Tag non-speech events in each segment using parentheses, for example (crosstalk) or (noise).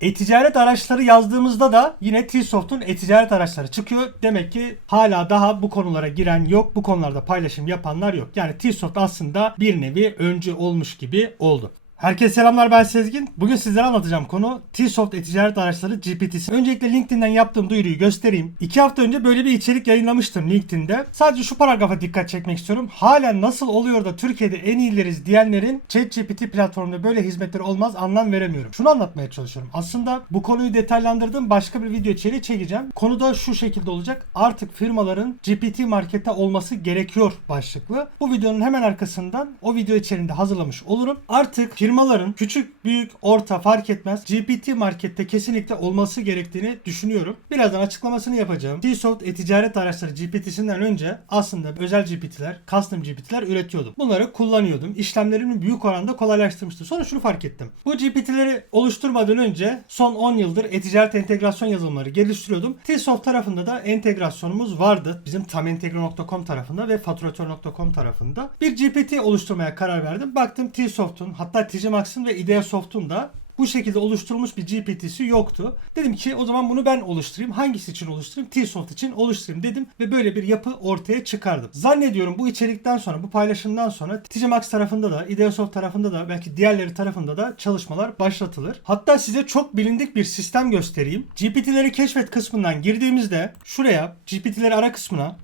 E-ticaret araçları yazdığımızda da yine T-Soft'un e-ticaret araçları çıkıyor. Demek ki hala daha bu konulara giren yok. Bu konularda paylaşım yapanlar yok. Yani T-Soft aslında bir nevi öncü olmuş gibi oldu. Herkese selamlar ben Sezgin. Bugün sizlere anlatacağım konu T-Soft e-ticaret araçları GPT'si. Öncelikle LinkedIn'den yaptığım duyuruyu göstereyim. İki hafta önce böyle bir içerik yayınlamıştım LinkedIn'de. Sadece şu paragrafa dikkat çekmek istiyorum. Hala nasıl oluyor da Türkiye'de en iyileriz diyenlerin ChatGPT platformunda böyle hizmetleri olmaz anlam veremiyorum. Şunu anlatmaya çalışıyorum. Aslında bu konuyu detaylandırdığım başka bir video içeriği çekeceğim. Konu da şu şekilde olacak. Artık firmaların GPT markette olması gerekiyor başlıklı. Bu videonun hemen arkasından o video içeriğinde hazırlamış olurum. Artık firmaların küçük, büyük, orta fark etmez GPT markette kesinlikle olması gerektiğini düşünüyorum. Birazdan açıklamasını yapacağım. T-Soft e-ticaret araçları GPT'sinden önce aslında özel GPT'ler, custom GPT'ler üretiyordum. Bunları kullanıyordum. İşlemlerimi büyük oranda kolaylaştırmıştı. Sonra şunu fark ettim. Bu GPT'leri oluşturmadan önce son 10 yıldır e-ticaret entegrasyon yazılımları geliştiriyordum. T-Soft tarafında da entegrasyonumuz vardı. Bizim tamentegro.com tarafında ve faturator.com tarafında. Bir GPT oluşturmaya karar verdim. Baktım T-Soft'un hatta TCMax'ın ve Ideasoft'un da bu şekilde oluşturulmuş bir GPT'si yoktu. Dedim ki o zaman bunu ben oluşturayım. Hangisi için oluşturayım? T-Soft için oluşturayım dedim ve böyle bir yapı ortaya çıkardım. Zannediyorum bu içerikten sonra, bu paylaşımdan sonra TCMax tarafında da, Ideasoft tarafında da, belki diğerleri tarafında da çalışmalar başlatılır. Hatta size çok bilindik bir sistem göstereyim. GPT'leri keşfet kısmından girdiğimizde şuraya GPT'leri ara kısmına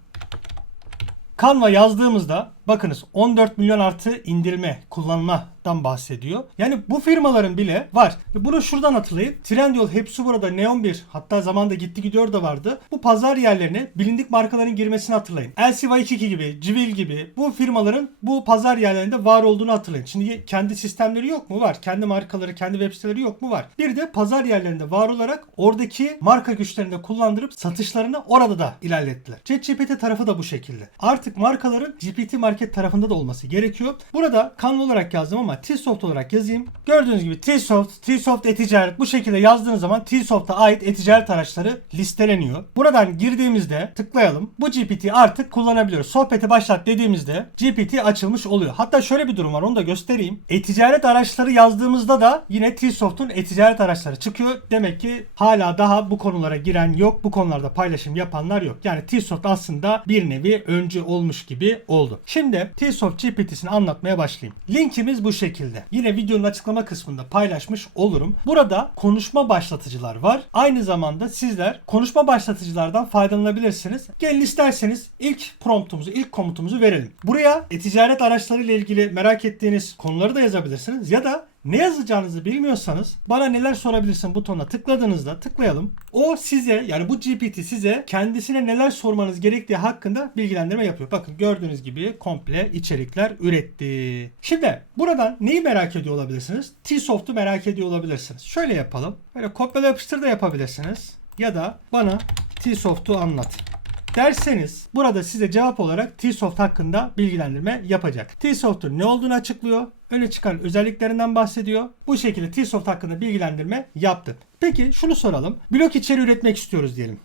Canva yazdığımızda bakınız 14 milyon artı indirme, kullanmadan bahsediyor. Yani bu firmaların bile var. Bunu şuradan hatırlayın. Trendyol hepsi burada Neon 1 hatta zamanda gitti gidiyor da vardı. Bu pazar yerlerine bilindik markaların girmesini hatırlayın. LCY22 gibi, Civil gibi bu firmaların bu pazar yerlerinde var olduğunu hatırlayın. Şimdi kendi sistemleri yok mu? Var. Kendi markaları, kendi web siteleri yok mu? Var. Bir de pazar yerlerinde var olarak oradaki marka güçlerini de kullandırıp satışlarını orada da ilerlettiler. ChatGPT tarafı da bu şekilde. Artık markaların GPT market tarafında da olması gerekiyor. Burada Canva olarak yazdım ama T-Soft olarak yazayım. Gördüğünüz gibi T-Soft, T-Soft e-ticaret bu şekilde yazdığınız zaman T-Soft'a ait e-ticaret araçları listeleniyor. Buradan girdiğimizde tıklayalım. Bu GPT artık kullanabiliyoruz. Sohbeti başlat dediğimizde GPT açılmış oluyor. Hatta şöyle bir durum var onu da göstereyim. E-ticaret araçları yazdığımızda da yine T-Soft'un e-ticaret araçları çıkıyor. Demek ki hala daha bu konulara giren yok. Bu konularda paylaşım yapanlar yok. Yani T-Soft aslında bir nevi öncü olmuş gibi oldu. Şimdi T-Soft GPT'sini anlatmaya başlayayım. Linkimiz bu şekilde. Yine videonun açıklama kısmında paylaşmış olurum. Burada konuşma başlatıcılar var. Aynı zamanda sizler konuşma başlatıcılardan faydalanabilirsiniz. Gelin isterseniz ilk promptumuzu, ilk komutumuzu verelim. Buraya e-ticaret araçları ile ilgili merak ettiğiniz konuları da yazabilirsiniz ya da ne yazacağınızı bilmiyorsanız bana neler sorabilirsin butonuna tıkladığınızda tıklayalım. O size yani bu GPT size kendisine neler sormanız gerektiği hakkında bilgilendirme yapıyor. Bakın gördüğünüz gibi komple içerikler üretti. Şimdi buradan neyi merak ediyor olabilirsiniz? T-Soft'u merak ediyor olabilirsiniz. Şöyle yapalım. Böyle kopyala yapıştır da yapabilirsiniz. Ya da bana T-Soft'u anlat derseniz burada size cevap olarak T-Soft hakkında bilgilendirme yapacak. T-Soft'un ne olduğunu açıklıyor. Öne çıkan özelliklerinden bahsediyor. Bu şekilde T-Soft hakkında bilgilendirme yaptı. Peki şunu soralım. Blok içeriği üretmek istiyoruz diyelim.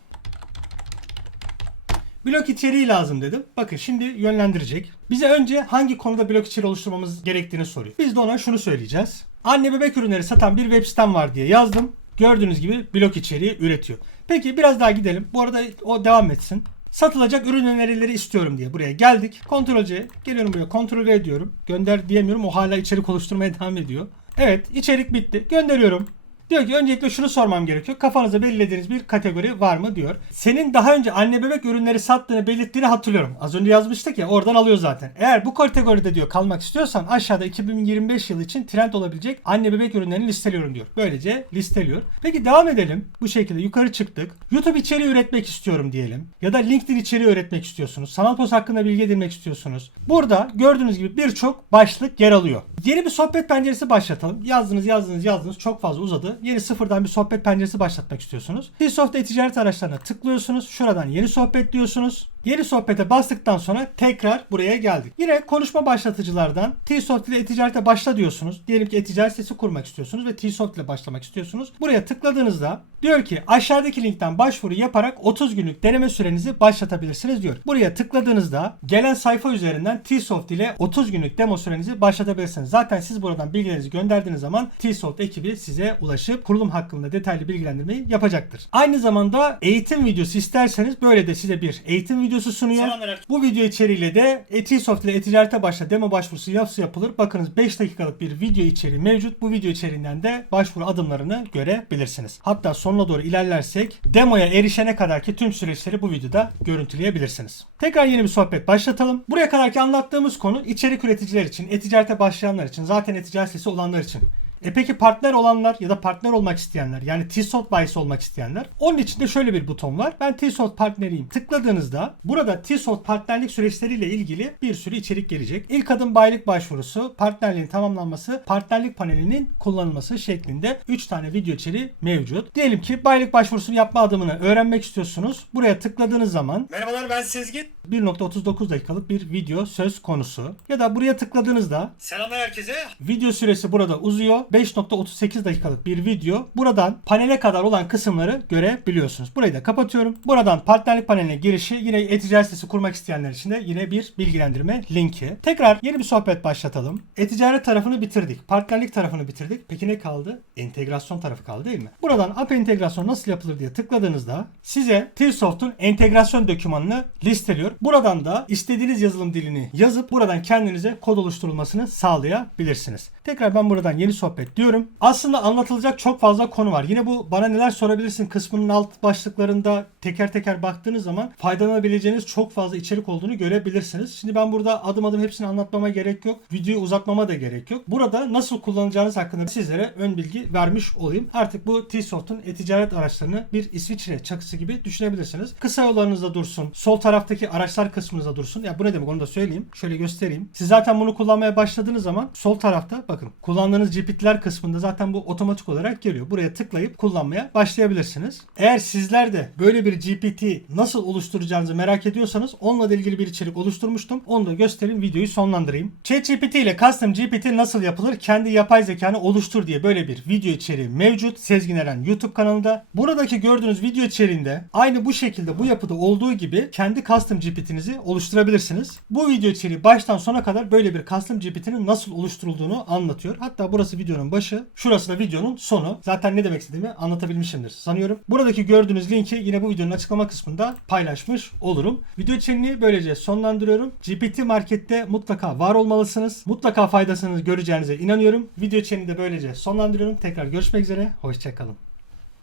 Blok içeriği lazım dedim. Bakın şimdi yönlendirecek. Bize önce hangi konuda blok içeriği oluşturmamız gerektiğini soruyor. Biz de ona şunu söyleyeceğiz. Anne bebek ürünleri satan bir web sitem var diye yazdım. Gördüğünüz gibi blok içeriği üretiyor. Peki biraz daha gidelim. Bu arada o devam etsin. Satılacak ürün önerileri istiyorum diye buraya geldik. Ctrl C. Geliyorum buraya Ctrl V. Gönder diyemiyorum. O hala içerik oluşturmaya (laughs) devam ediyor. Evet içerik bitti. Gönderiyorum. Diyor ki öncelikle şunu sormam gerekiyor. Kafanızda belirlediğiniz bir kategori var mı diyor. Senin daha önce anne bebek ürünleri sattığını belirttiğini hatırlıyorum. Az önce yazmıştık ya oradan alıyor zaten. Eğer bu kategoride diyor kalmak istiyorsan aşağıda 2025 yılı için trend olabilecek anne bebek ürünlerini listeliyorum diyor. Böylece listeliyor. Peki devam edelim. Bu şekilde yukarı çıktık. YouTube içeriği üretmek istiyorum diyelim. Ya da LinkedIn içeriği öğretmek istiyorsunuz. Sanal post hakkında bilgi edinmek istiyorsunuz. Burada gördüğünüz gibi birçok başlık yer alıyor. Yeni bir sohbet penceresi başlatalım. Yazdınız yazdınız yazdınız çok fazla uzadı. Yeni sıfırdan bir sohbet penceresi başlatmak istiyorsunuz. T-Soft e-ticaret araçlarına tıklıyorsunuz. Şuradan yeni sohbet diyorsunuz. Yeni sohbete bastıktan sonra tekrar buraya geldik. Yine konuşma başlatıcılardan T-Soft ile e-ticarete başla diyorsunuz. Diyelim ki e-ticaret sitesi kurmak istiyorsunuz ve T-Soft ile başlamak istiyorsunuz. Buraya tıkladığınızda diyor ki aşağıdaki linkten başvuru yaparak 30 günlük deneme sürenizi başlatabilirsiniz diyor. Buraya tıkladığınızda gelen sayfa üzerinden T-Soft ile 30 günlük demo sürenizi başlatabilirsiniz. Zaten siz buradan bilgilerinizi gönderdiğiniz zaman T-Soft ekibi size ulaşıp kurulum hakkında detaylı bilgilendirmeyi yapacaktır. Aynı zamanda eğitim videosu isterseniz böyle de size bir eğitim videosu sunuyor. Bu video içeriğiyle de Etisoft ile e-ticarete başla demo başvurusu yapısı yapılır. Bakınız 5 dakikalık bir video içeriği mevcut. Bu video içeriğinden de başvuru adımlarını görebilirsiniz. Hatta sonuna doğru ilerlersek demoya erişene kadar ki tüm süreçleri bu videoda görüntüleyebilirsiniz. Tekrar yeni bir sohbet başlatalım. Buraya kadarki anlattığımız konu içerik üreticiler için, e-ticarete başlayanlar için, zaten e-ticaret sitesi olanlar için. E peki partner olanlar ya da partner olmak isteyenler yani T-Soft bayisi olmak isteyenler. Onun için de şöyle bir buton var. Ben T-Soft partneriyim. Tıkladığınızda burada T-Soft partnerlik süreçleriyle ilgili bir sürü içerik gelecek. İlk adım bayilik başvurusu, partnerliğin tamamlanması, partnerlik panelinin kullanılması şeklinde 3 tane video içeriği mevcut. Diyelim ki bayilik başvurusunu yapma adımını öğrenmek istiyorsunuz. Buraya tıkladığınız zaman Merhabalar ben Sezgin. 1.39 dakikalık bir video söz konusu. Ya da buraya tıkladığınızda Selamlar herkese. Video süresi burada uzuyor. 5.38 dakikalık bir video. Buradan panele kadar olan kısımları görebiliyorsunuz. Burayı da kapatıyorum. Buradan partnerlik paneline girişi yine e-ticaret sitesi kurmak isteyenler için de yine bir bilgilendirme linki. Tekrar yeni bir sohbet başlatalım. E-ticaret tarafını bitirdik. Partnerlik tarafını bitirdik. Peki ne kaldı? Entegrasyon tarafı kaldı değil mi? Buradan API entegrasyon nasıl yapılır diye tıkladığınızda size Tillsoft'un entegrasyon dokümanını listeliyor. Buradan da istediğiniz yazılım dilini yazıp buradan kendinize kod oluşturulmasını sağlayabilirsiniz. Tekrar ben buradan yeni sohbet diyorum. Aslında anlatılacak çok fazla konu var. Yine bu bana neler sorabilirsin kısmının alt başlıklarında teker teker baktığınız zaman faydalanabileceğiniz çok fazla içerik olduğunu görebilirsiniz. Şimdi ben burada adım adım hepsini anlatmama gerek yok. Videoyu uzatmama da gerek yok. Burada nasıl kullanacağınız hakkında sizlere ön bilgi vermiş olayım. Artık bu T-Soft'un e-ticaret araçlarını bir İsviçre çakısı gibi düşünebilirsiniz. Kısa yollarınızda dursun. Sol taraftaki araçlar kısmınızda dursun. Ya bu ne demek onu da söyleyeyim. Şöyle göstereyim. Siz zaten bunu kullanmaya başladığınız zaman sol tarafta bakın kullandığınız GPT'ler kısmında zaten bu otomatik olarak geliyor. Buraya tıklayıp kullanmaya başlayabilirsiniz. Eğer sizler de böyle bir GPT nasıl oluşturacağınızı merak ediyorsanız onunla ilgili bir içerik oluşturmuştum. Onu da göstereyim videoyu sonlandırayım. ChatGPT ile Custom GPT nasıl yapılır? Kendi yapay zekanı oluştur diye böyle bir video içeriği mevcut. Sezgin Eren YouTube kanalında. Buradaki gördüğünüz video içeriğinde aynı bu şekilde bu yapıda olduğu gibi kendi Custom GPT'nizi oluşturabilirsiniz. Bu video içeriği baştan sona kadar böyle bir Custom GPT'nin nasıl oluşturulduğunu anlatıyor. Hatta burası videonun başı, şurası da videonun sonu. Zaten ne demek istediğimi anlatabilmişimdir sanıyorum. Buradaki gördüğünüz linki yine bu videonun açıklama kısmında paylaşmış olurum. Video içeriğini böylece sonlandırıyorum. GPT markette mutlaka var olmalısınız. Mutlaka faydasını göreceğinize inanıyorum. Video içeriğini de böylece sonlandırıyorum. Tekrar görüşmek üzere. Hoşçakalın.